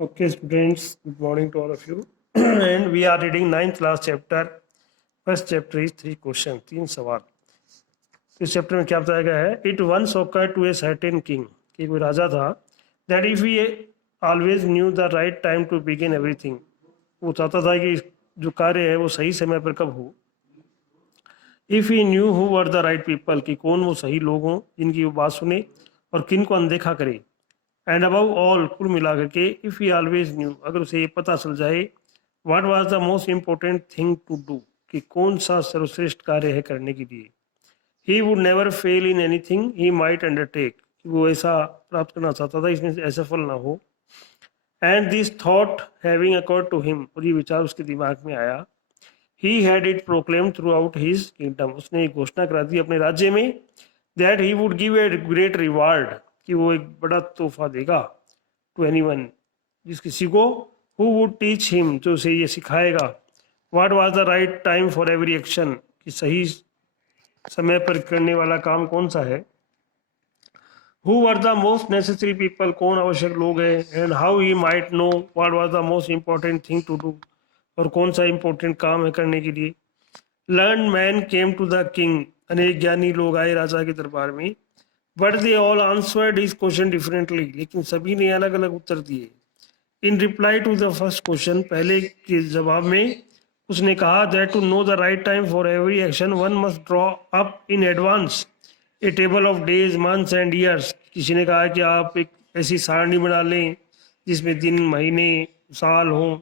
Okay, students, good morning to all of you. And we are reading ninth class chapter. First chapter is three questions, तीन सवाल. इस chapter में क्या बताया गया है? It once occurred to a certain king, कि कोई राजा था, that if he always knew the right time to begin everything, वो चाहता था कि जो कार्य है वो सही समय पर कब हो. If he knew who were the right people, कि कौन वो सही लोग हों जिनकी वो बात सुने और किन को अनदेखा करे. एंड अबव ऑल, कुल मिलाकर के, इफ़ ही ऑलवेज न्यू, अगर उसे ये पता चल जाए, what was the most important thing to do, कि कौन सा सर्वश्रेष्ठ कार्य है करने के लिए. He would never fail in anything he might undertake, वो ऐसा प्राप्त करना चाहता था इसमें असफल ना हो. And this thought having occurred to him, और ये विचार उसके दिमाग में आया. He had it proclaim throughout his kingdom, उसने एक घोषणा करा दी अपने राज्य में, that he would give a great reward, कि वो एक बड़ा तोहफा देगा, टू एनीवन, जिस किसी को, हु वुड टीच हिम, जो उसे ये सिखाएगा, what was the right time for every action, कि सही समय पर करने वाला काम कौन सा है. Who were the most necessary people, कौन आवश्यक लोग हैं. And how he might know what was the most important thing to do, और कौन सा इंपॉर्टेंट काम है करने के लिए. Learn man came to the king, अनेक ज्ञानी लोग आए राजा के दरबार में. But they all answered his question differently, लेकिन सभी ने अलग अलग उत्तर दिए. In reply to the first question, पहले के जवाब में उसने कहा, that to know the right time for every action one must draw up in advance a table of days months and years. किसी ने कहा कि आप एक ऐसी सारणी बना लें जिसमें दिन, महीने, साल हों.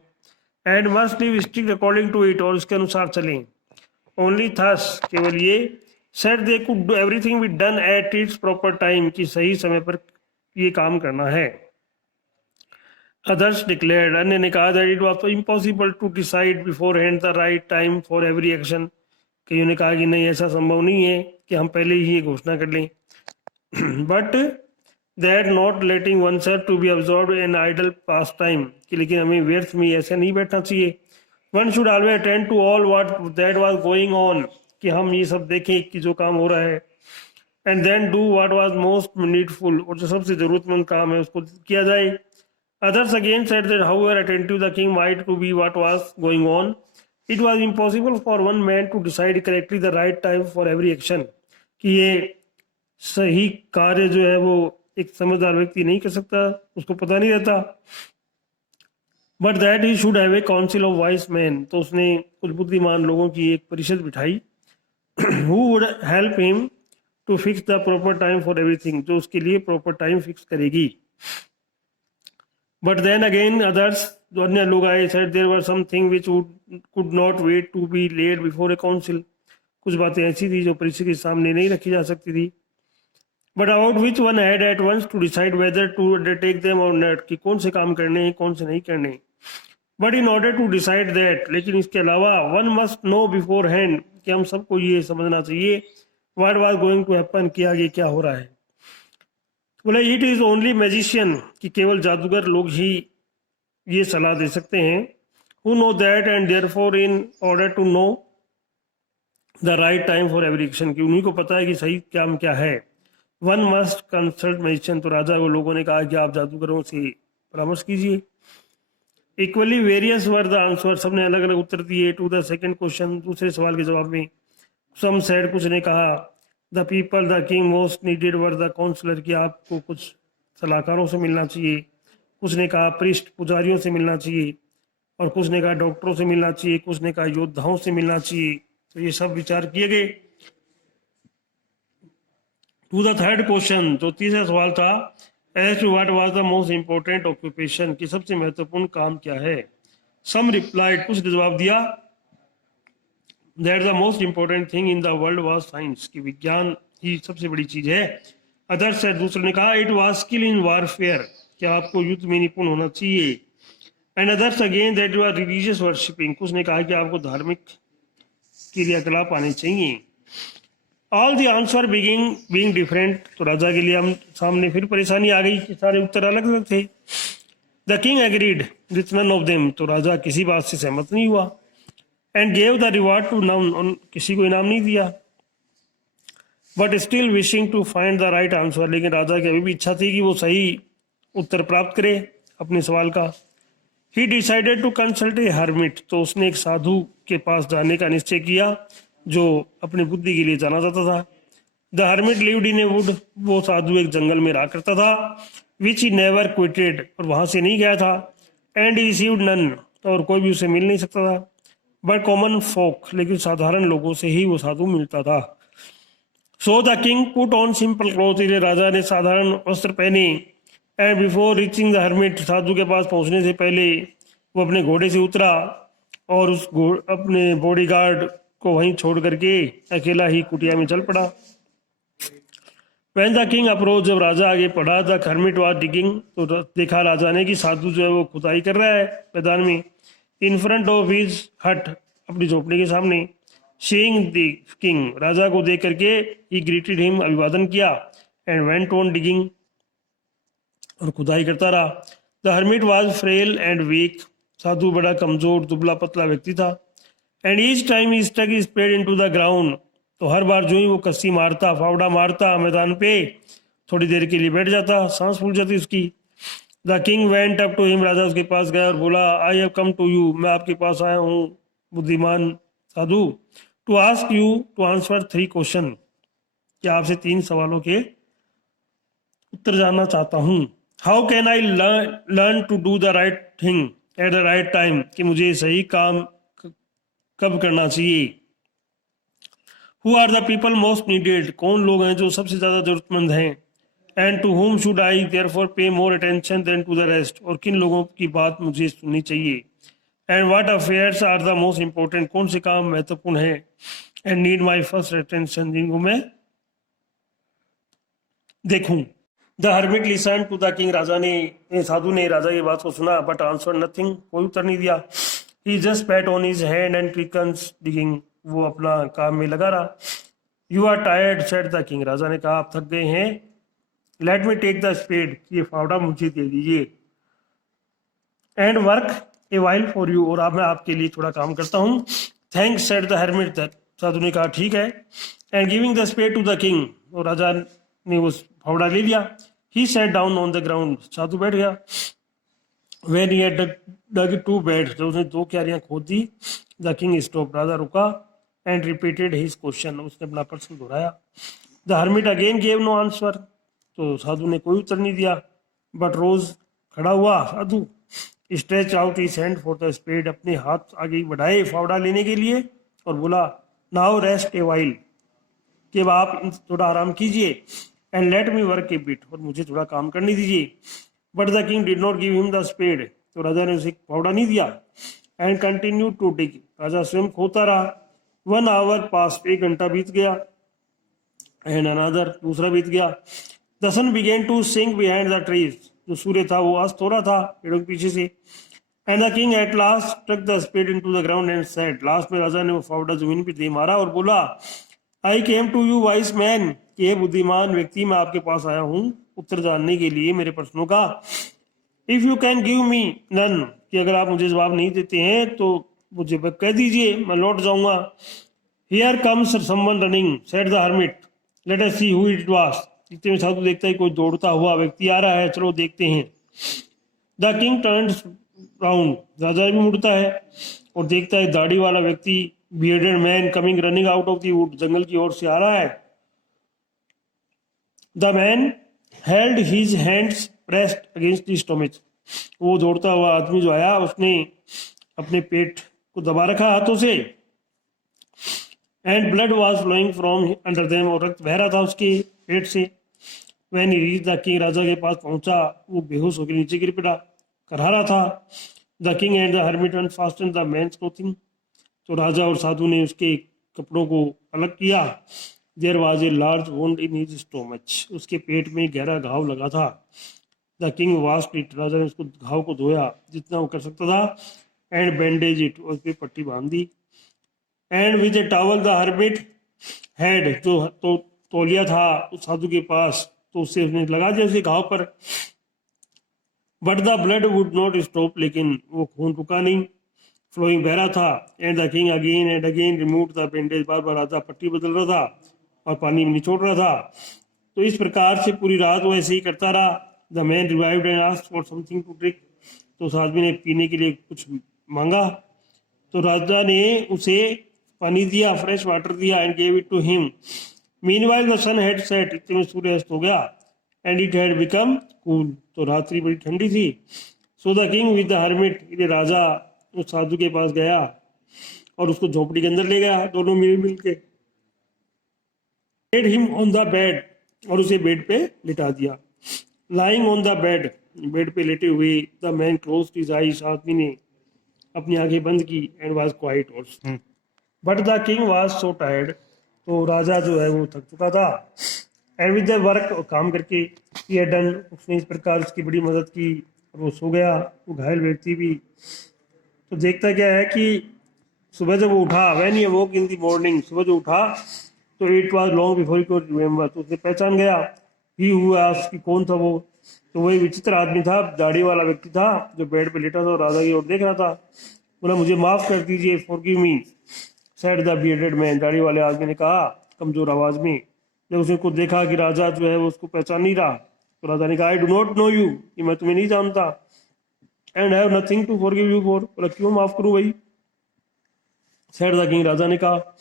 And must live strict according to it, और उसके अनुसार चलें. ओनली थस, केवल ये, said they could do everything be done at its proper time, कि सही समय पर ये काम करना है. अदर्स डिक्लेयर्ड, अन्य ने कहा, that it was impossible to decide beforehand the right time for every action, कईयों ने कहा कि नहीं, ऐसा संभव नहीं है कि हम पहले ही ये घोषणा कर लें. But that not letting oneself to be observe in idle pastime, कि लेकिन हमें व्यर्थ में ऐसा नहीं बैठना चाहिए. One should always attend to all what that was going on, कि हम ये सब देखें कि जो काम हो रहा है. And then do what was most needful, और जो सबसे जरूरतमंद काम है उसको किया जाए. Others again said that however attentive the king might to be what was going on, it was impossible for one man to decide correctly the right time for every action, कि ये सही कार्य जो है वो एक समझदार व्यक्ति नहीं कर सकता, उसको पता नहीं रहता. But that he should have a council of vice man, तो उसने कुछ बुद्धिमान लोगों की एक परिषद बिठाई. who would help him to fix the proper time for everything, जो उसके लिए प्रॉपर टाइम फिक्स करेगी. बट देन अगेन अदर्स, जो अन्य लोग आए, said there were something which could not wait to be laid before a council, कुछ बातें ऐसी थी जो परिषद के सामने नहीं रखी जा सकती थी. But about which one had at once to decide whether to undertake them और नॉट, कि कौन से काम करने हैं कौन से नहीं करने. But in order to decide that, लेकिन इसके अलावा, one must know beforehand, कि हम सबको ये समझना चाहिए, what was going to happen, कि आगे क्या हो रहा है. बोला, इट इज ओनली मैजिशियन, कि केवल जादूगर लोग ही ये सलाह दे सकते हैं. Who know that and therefore in order to know the right time for every action, कि उन्हीं को पता है कि सही काम क्या है. वन मस्ट कंसल्ट मैजिशियन, तो राजा को लोगों ने कहा कि आप जादूगरों से परामर्श कीजिए. Equally various were the answer, सबने अलग अलग उत्तर दिए. टू द सेकंड क्वेश्चन, दूसरे सवाल के जवाब में. सम सेड, कुछ ने कहा, the people the king most needed were the councillor, कि आपको कुछ सलाहकारों से मिलना चाहिए. कुछ ने कहा प्रिस्ट, पुजारियों से मिलना चाहिए. और कुछ ने कहा डॉक्टरों से मिलना चाहिए. कुछ ने कहा योद्धाओं से मिलना चाहिए. तो ये सब विचार किए गए. टू द थर्ड क्वेश्चन, तो तीसरा सवाल था, as to what was the most important occupation, कि सबसे महत्वपूर्ण काम क्या है. सम रिप्लाइड, कुछ ने जवाब दिया, that the most important thing in the world was science, कि विज्ञान ही सबसे बड़ी चीज है. अदर्स से, दूसरे ने कहा, it was skill in warfare, कि आपको युद्ध में निपुण होना चाहिए. And others again that you are religious worshipping, कुछ ने कहा कि आपको धार्मिक क्रियाकलाप आने चाहिए. All the answer being different, तो राजा के लिए हम सामने फिर परेशानी आ गई कि सारे उत्तर अलग अलग थे. The king agreed with none of them, तो राजा किसी बात से सहमत नहीं हुआ. And gave the reward to none, किसी को इनाम नहीं दिया. But still wishing to find the right answer, लेकिन राजा की अभी भी इच्छा थी कि वो सही उत्तर प्राप्त करे, अपने सवाल का। He decided to consult a hermit, तो उसने एक साधु के पास जाने का निश्चय किया जो अपनी बुद्धि के लिए जाना जाता था। The hermit lived in A would, वो साधु एक जंगल में रहा करता था। विच ही नेवर क्विटेड, और वहां से नहीं गया था। एंड ही रिसीव्ड नन, और कोई भी उसे मिल नहीं सकता था। बट कॉमन फोक, लेकिन साधारण लोगों से ही वो साधु मिलता था। So the king put on simple cloth, इसलिए राजा ने साधारण वस्त्र पहने। And before reaching the hermit, साधु के पास पहुंचने से पहले वो अपने घोड़े से उतरा और अपने बॉडीगार्ड को वहीं छोड़ करके अकेला ही कुटिया में चल पड़ा। When the king approached, जब राजा आगे बढ़ा, द हर्मिट वाज डिगिंग, तो देखा राजा ने कि साधु जो है वो खुदाई कर रहा है मैदान में। इन फ्रंट ऑफ हिज हट, अपनी झोपड़ी के सामने। सीइंग द किंग, राजा को देख करके ही ग्रीटेड हिम, अभिवादन किया। एंड वेंट ऑन डिगिंग, और खुदाई करता रहा। The hermit was frail and weak, साधु बड़ा कमजोर दुबला पतला व्यक्ति था। And each time he stuck his spade into the ground, तो हर बार जो ही वो कस्सी मारता, फावड़ा मारता मैदान पे, थोड़ी देर के लिए बैठ जाता, सांस फूल जाती उसकी। The king went up to him, राजा उसके पास गया और बोला, I have come to you, मैं आपके पास आया हूँ बुद्धिमान साधु, to ask you to answer 3 question, क्या आपसे 3 सवालों के उत्तर जानना चाहता हूँ। How can I learn to do the right thing at the right time, कि मुझे सही काम कब करना चाहिए। Who are the people most needed, कौन लोग हैं जो सबसे ज्यादा जरूरतमंद हैं। And to whom should I therefore pay more attention than to the rest, और किन लोगों की बात मुझे सुननी चाहिए। And what affairs are the most important, कौन से काम महत्वपूर्ण है। And need my first attention, जिनको मैं देखूं। The hermit listen to the king, राजा ने साधु ने राजा की बात को सुना, बट आंसर नथिंग, कोई उत्तर नहीं दिया। He just pat on his hand and quickens digging, वो अपना काम में लगा रहा। You are tired said the king, राजा ने कहा आप थक गए हैं। Let me take the spade, ये फावड़ा मुझे दे दीजिए। And work a while for you, और अब मैं आपके लिए थोड़ा काम करता हूँ। थैंक्स सेड द हर्मिट, साधु ने कहा ठीक है। And giving the spade to the king, और राजा ने वो फावड़ा ले लिया। He sat down on the ground, साधु बैठ गया। When he had dug 2 beds, जब उसने 2 क्यारियां खोद दी, द किंग स्टॉप, राजा रुका। एंड रिपीटेड हिज क्वेश्चन, उसने अपना प्रश्न दोहराया। The hermit again gave no answer, तो साधु ने कोई उत्तर नहीं दिया। बट रोज, खड़ा हुआ साधु। Stretch out his hand for the spade, अपने हाथ आगे बढ़ाए फावड़ा लेने के लिए, और बोला नाउ रेस्ट ए वाइल, कि अब आप थोड़ा आराम कीजिए। And let me work a bit, और मुझे थोड़ा काम करने दीजिए। But the king did not give him the spade, तो राजा ने उसे फावड़ा नहीं दिया। एंड कंटिन्यू टू डिग, राजा स्वयं खोता रहा। 1 आवर पास, 1 घंटा बीत गया। एंड अनदर, दूसरा बीत गया। The sun began to sink behind the trees, जो सूर्य था वो अस्त हो रहा था पेड़ों के पीछे से। And the king at last tuck the spade into the ground and said, last में राजा ने वो फावड़ा जमीन पे दे मारा और बोला, I came to you wise man, ये बुद्धिमान व्यक्ति, मैं आपके पास आया हूँ उत्तर जानने के लिए मेरे प्रश्नों का। If you can give me none, कि अगर आप मुझे जवाब नहीं देते हैं तो मुझे कह दीजिए, मैं लौट जाऊंगा। Here comes someone running said the hermit, let us see who it was, इतने में साधु देखता है कोई दौड़ता हुआ व्यक्ति आ रहा है, चलो देखते हैं। द किंग टर्न्स राउंड, राजा भी मुड़ता है और देखता है दाढ़ी वाला व्यक्ति, bearded man coming running out of the wood, जंगल की ओर से आ रहा है। The man held his hands pressed against the stomach, वो दौड़ता हुआ आदमी जो आया उसने अपने पेट को दबा रखा हाथों से। And blood was flowing from under them, और रक्त बह रहा था उसके पेट से। When he reached the king, राजा के पास पहुंचा, वो बेहोश होकर नीचे गिर पड़ा, करहा रहा था। The king and the hermit unfastened the man's clothing, तो राजा और साधु ने उसके कपड़ों को अलग किया। There was a large wound in his stomach, उसके पेट में गहरा घाव लगा था। द किंग वास्ड इट, राजा ने उसको घाव को धोया जितना वो कर सकता था। एंड बैंडेज इट, उस पर पट्टी बांध दी। And with a towel the hermit had, जो तो तौलिया था उस साधु के पास, तो उससे उसने लगा दिया उसके घाव पर। But the blood would not stop, लेकिन वो खून रुका नहीं, फ्लोइंग बह रहा था। And the king again and again remove the bandage, बार बार राजा पट्टी बदल रहा था और पानी में निचोड़ रहा था। तो इस प्रकार से पूरी रात वो ऐसे ही करता रहा। The man revived and asked for something to drink, तो उस आदमी ने पीने के लिए कुछ मांगा, तो राजा ने उसे पानी दिया, फ्रेश वाटर दिया, and gave it to him. Meanwhile the sun had set, इतने में सूर्य अस्त हो गया, and it had become cool, तो रात्रि बड़ी ठंडी थी। So the king with the hermit, ये राजा उस साधु के पास गया और उसको झोपड़ी के अंदर ले गया, दोनों मिल के laid him on the bed, और उसे बेड पे लिटा दिया। Lying on the bed, bed पे लेटे हुए, the man closed his eyes, आदमी ने अपनी आंखें बंद की, and was quiet also, but the king was so tired, तो राजा जो है वो थक चुका था। एंड विद द वर्क, काम करके ही हैड डन, उसने इस प्रकार उसकी बड़ी मदद की और वो सो गया, वो घायल व्यक्ति भी। तो देखता क्या है कि सुबह जब वो उठा, when he woke in the morning, सुबह जो उठा तो it was long before he could remember, तो उसने पहचान गया ही हुआ कि कौन था वो। तो वही विचित्र आदमी था, दाढ़ी वाला व्यक्ति था जो बेड पे लेटा था और राजा की ओर देख रहा था। बोला मुझे माफ कर दीजिए, forgive me, said the bearded man, दाढ़ी वाले आदमी ने कहा कमजोर आवाज में। जब उसने को देखा कि राजा जो है वो उसको पहचान नहीं रहा, तो राजा ने कहा I do not know you, कि मैं तुम्हें नहीं जानता, and have nothing to forgive you for, बोला क्यों माफ करूं भाई। सेड द किंग, राजा ने कहा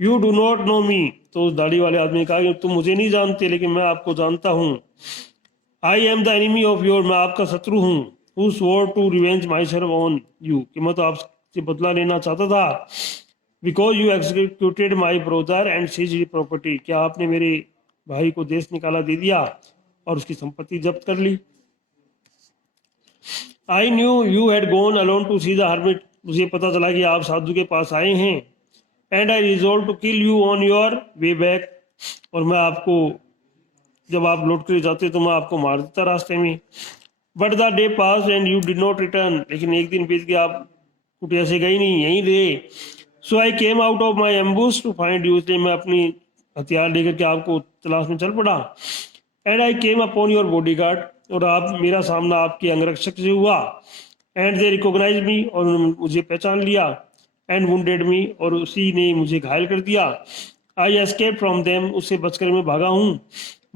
यू डू नॉट नो मी, तो उस दाढ़ी वाले आदमी ने कहा कि तुम मुझे नहीं जानते लेकिन मैं आपको जानता हूँ। I am the enemy of your, मैं आपका शत्रु हूँ। Who swore to revenge myself on you, कि मैं तो आपसे बदला लेना चाहता था। Because you executed my brother and seized property, क्या आपने मेरे भाई को देश निकाला दे दिया और उसकी संपत्ति जब्त कर ली। I knew you had gone alone to see the hermit, मुझे पता चला कि आप साधु के पास आए हैं। And I resolve to kill you on your way back, और मैं आपको, जब आप लौट कर जाते तो मैं आपको मार देता रास्ते में। But the day pass and you did not return, लेकिन एक दिन बीत गया, आप कुटिया से गई नहीं, यहीं रहे। So I came out of my ambush to find you, इसलिए मैं अपनी हथियार लेकर के आपको तलाश में चल पड़ा। And I came upon your body guard, और आप, मेरा सामना आपके अंगरक्षक से हुआ। एंड दे रिकॉग्नाइज मी, और उन्होंने मुझे पहचान लिया। एंड वुंडेड मी, और उसी ने मुझे घायल कर दिया। आई एस्केप फ्रॉम देम, उससे बचकर मैं भागा हूँ।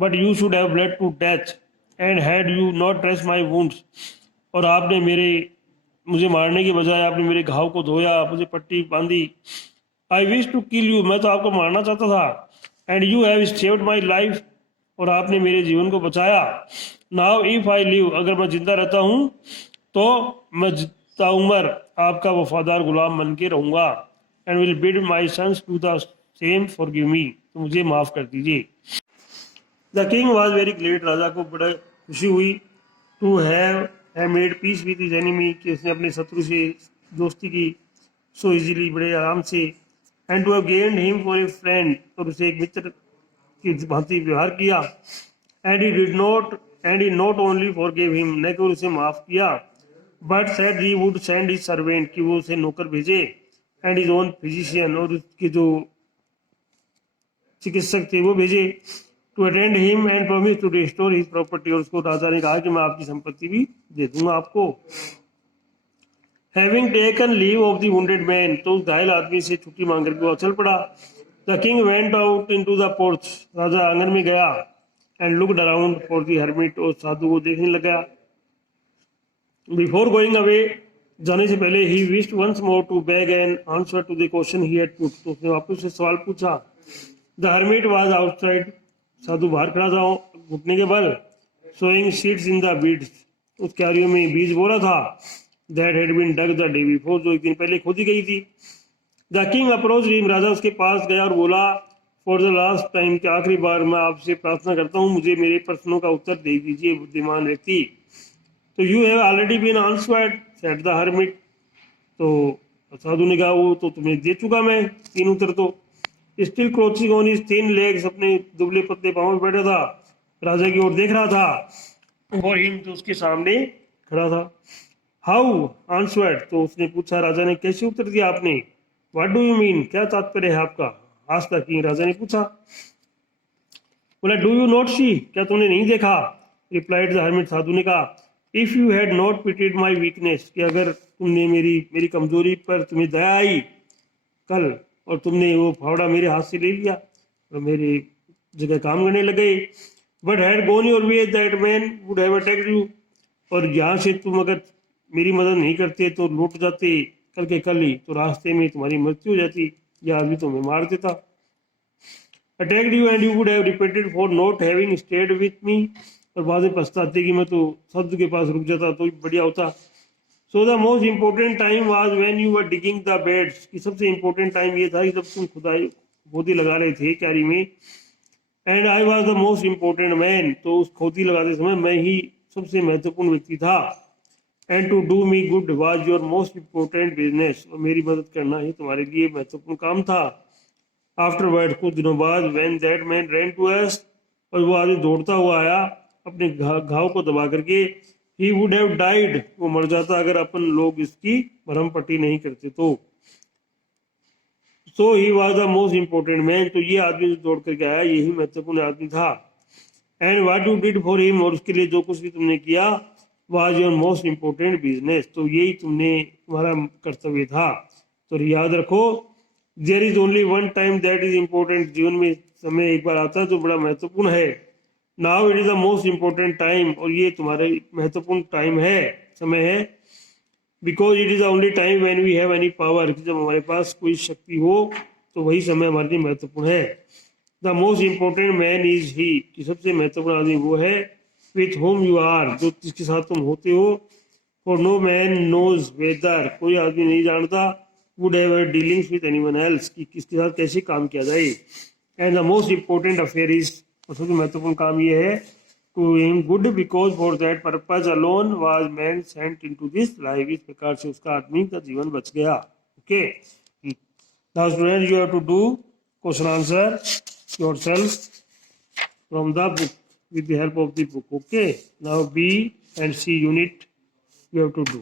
But you should have blood to death and had you not dress my wounds, और आपने मुझे मारने के बजाय आपने मेरे घाव को धोया, मुझे पट्टी बांधी। I wish to kill you, मैं तो आपको मारना चाहता था। And you have saved my life, और आपने मेरे जीवन को बचाया। नाउ इफ आई लिव, अगर मैं जिंदा रहता हूँ तो मैं ताउमर आपका वफादार गुलाम बन के रहूंगा। And will bid my sons to the same, forgive me, तो मुझे माफ कर दीजिए। The king was very glad, राजा को बड़ा खुशी हुई। To have made peace with his enemy, कि उसने अपने शत्रु से दोस्ती की सो इजीली, बड़े आराम से। And to have gained him for a friend, और उसे एक मित्र की भांति व्यवहार किया। And he not only forgive him, न केवल उसे माफ किया, but said he would send his servant, कि वो उसे नौकर भेजे। एंड हिज ओन फिजिशियन, और उसके जो चिकित्सक थे वो भेजे। To attend him and promise to restore his property, और उसको राजा ने कहा कि मैं आपकी संपत्ति भी दे दूंगा आपको। Having taken leave of the wounded man, तो उस घायल आदमी से छुट्टी मांग करके वो चल पड़ा। The king went out into the porch, राजा आंगन में गया। And looked around for the hermit, और साधु को देखने लगा। बिफोर गोइंग अवे, जाने से पहले, he wished once more to beg an answer to the question he had put, तो उसने वापस से सवाल पूछा। द हर्मिट वाज आउटसाइड, साधु बाहर खड़ा था घुटने के बल, sowing seeds in the beds, उस क्यारियों में बीज बो रहा था। That had been dug the day before, जो एक दिन पहले खोदी गई थी। द किंग अप्रोच हिम, राजा उसके पास गया और बोला फॉर द लास्ट टाइम, कि आखिरी बार मैं आपसे प्रार्थना करता हूँ, मुझे मेरे प्रश्नों का उत्तर दे दीजिए बुद्धिमान व्यक्ति। तो you have already been answered, said the hermit, तो साधु ने कहा वो तो तुम्हें दे चुका मैं तीन उत्तर। तो still crouching on his thin legs, अपने दुबले पतले पांव में बैठा था, राजा की ओर देख रहा था। और हिम, तो उसके सामने खड़ा था। हाउ आंसर्ड, तो उसने पूछा, राजा ने कैसे उत्तर दिया आपने। व्हाट डू यू मीन, क्या तात्पर्य है आपका। आज तक ही राजा ने पूछा। बोला डू यू नॉट सी, क्या तुमने नहीं देखा। रिप्लाइड द हर्मिट, साधु ने कहा if you had not pitted my weakness, कि अगर तुमने मेरी कमजोरी पर तुम्हें दया आई कल, और तुमने वो फावड़ा मेरे हाथ से ले लिया और मेरे जगह काम करने लग गए। But had gone your way that man would have attacked you, और यहाँ से तुम अगर मेरी मदद नहीं करते तो लौट जाते कल के कल ही, तो रास्ते में तुम्हारी मृत्यु हो जाती, या आदमी तुम्हें मार देता। Attacked you and you would have repented for not having stayed with me, और बाद में पछताते कि मैं तो शब्द के पास रुक जाता तो बढ़िया होता। So the most important time was when you were digging the beds, कि सबसे इम्पोर्टेंट टाइम ये था कि जब तुम खुदाई खोदी लगा रहे थे क्यारी में। And I was the most important man, तो उस खोदी लगाते समय मैं ही सबसे महत्वपूर्ण व्यक्ति था। And to do me good was your most important business, और मेरी मदद करना ही तुम्हारे लिए महत्वपूर्ण काम था। आफ्टरवर्ड, कुछ दिनों बाद, when that man ran to us, और वो आदमी दौड़ता हुआ आया अपने घाव को दबा करके, ही वुड हैव डाइड, वो मर जाता अगर अपन लोग इसकी भरम पट्टी नहीं करते तो। So he was the most important man, तो ये आदमी जो दौड़ करके आया यही महत्वपूर्ण आदमी था। And what you did for him, और उसके लिए जो कुछ भी तुमने किया, was your most important business, तो यही तुम्हारा कर्तव्य था। तो याद रखो, there is only one time that is important, जीवन में समय एक बार आता है जो बड़ा महत्वपूर्ण है। Now it is the most important time, और ये तुम्हारे महत्वपूर्ण टाइम है, समय है। Because it is the only time when we have any power, जब हमारे पास कोई शक्ति हो तो वही समय हमारे लिए महत्वपूर्ण है। The most important man is he, कि सबसे महत्वपूर्ण आदमी वो है, विथ होम यू आर, जो जिसके साथ तुम होते हो। For no man knows whether, कोई आदमी नहीं जानता, would have dealings with anyone else, कि किसके साथ कैसे काम किया जाए। And the most important affair is, और सबसे महत्वपूर्ण काम ये है, to him good, because for that purpose alone was man sent into this life, इस प्रकार से उसका आदमी का जीवन बच गया। Okay, now student you have to do question answer yourself from the book with the help of the book. Okay, now B and C unit you have to do.